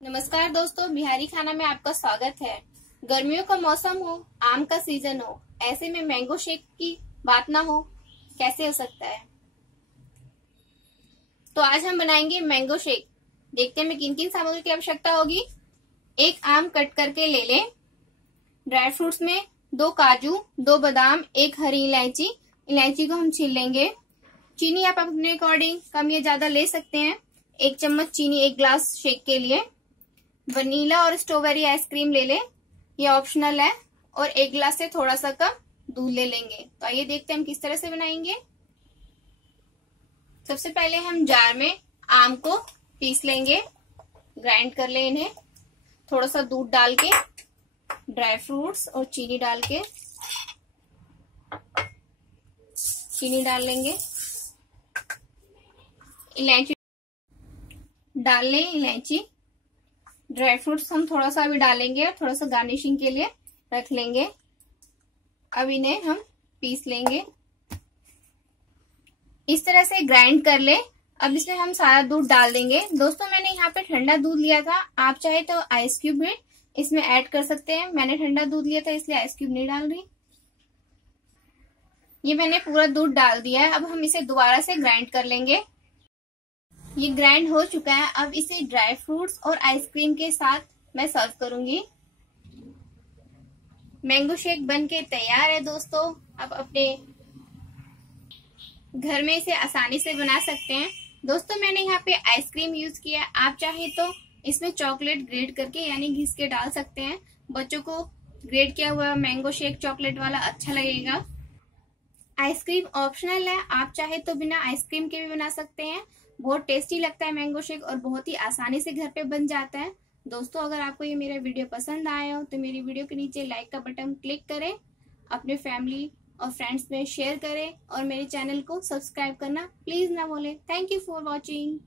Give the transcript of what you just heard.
नमस्कार दोस्तों, बिहारी खाना में आपका स्वागत है। गर्मियों का मौसम हो, आम का सीजन हो, ऐसे में मैंगो शेक की बात ना हो कैसे हो सकता है। तो आज हम बनाएंगे मैंगो शेक। देखते हैं किन किन सामग्री की आवश्यकता होगी। एक आम कट करके ले लें। ड्राई फ्रूट्स में 2 काजू, 2 बादाम, 1 हरी इलायची। इलायची को हम छील लेंगे। चीनी आप अपने अकॉर्डिंग कम या ज्यादा ले सकते हैं। 1 चम्मच चीनी 1 ग्लास शेक के लिए। वनीला और स्ट्रॉबेरी आइसक्रीम ले लें, ये ऑप्शनल है। और 1 गिलास से थोड़ा सा कम दूध ले लेंगे। तो आइए देखते हैं हम किस तरह से बनाएंगे। सबसे पहले हम जार में आम को पीस लेंगे, ग्राइंड कर लें इन्हें। थोड़ा सा दूध डाल के, ड्राई फ्रूट्स और चीनी डाल के, चीनी डाल लेंगे। इलायची डाल लें, इलायची। ड्राई फ्रूट्स हम थोड़ा सा अभी डालेंगे और थोड़ा सा गार्निशिंग के लिए रख लेंगे। अब इन्हें हम पीस लेंगे। इस तरह से ग्राइंड कर ले। अब इसमें हम सारा दूध डाल देंगे। दोस्तों, मैंने यहाँ पे ठंडा दूध लिया था, आप चाहे तो आइस क्यूब भी इसमें ऐड कर सकते हैं। मैंने ठंडा दूध लिया था इसलिए आइस क्यूब नहीं डाल रही। ये मैंने पूरा दूध डाल दिया है। अब हम इसे दोबारा से ग्राइंड कर लेंगे। ये ग्राइंड हो चुका है। अब इसे ड्राई फ्रूट्स और आइसक्रीम के साथ मैं सर्व करूंगी। मैंगो शेक बनके तैयार है दोस्तों। आप अपने घर में इसे आसानी से बना सकते हैं। दोस्तों, मैंने यहाँ पे आइसक्रीम यूज किया है। आप चाहे तो इसमें चॉकलेट ग्रेट करके यानी घिस के डाल सकते हैं। बच्चों को ग्रेट किया हुआ मैंगो शेक चॉकलेट वाला अच्छा लगेगा। आइसक्रीम ऑप्शनल है, आप चाहे तो बिना आइसक्रीम के भी बना सकते हैं। बहुत टेस्टी लगता है मैंगो शेक और बहुत ही आसानी से घर पे बन जाता है। दोस्तों, अगर आपको ये मेरा वीडियो पसंद आया हो तो मेरी वीडियो के नीचे लाइक का बटन क्लिक करें, अपने फैमिली और फ्रेंड्स में शेयर करें और मेरे चैनल को सब्सक्राइब करना प्लीज ना भूलें। Thank you for watching.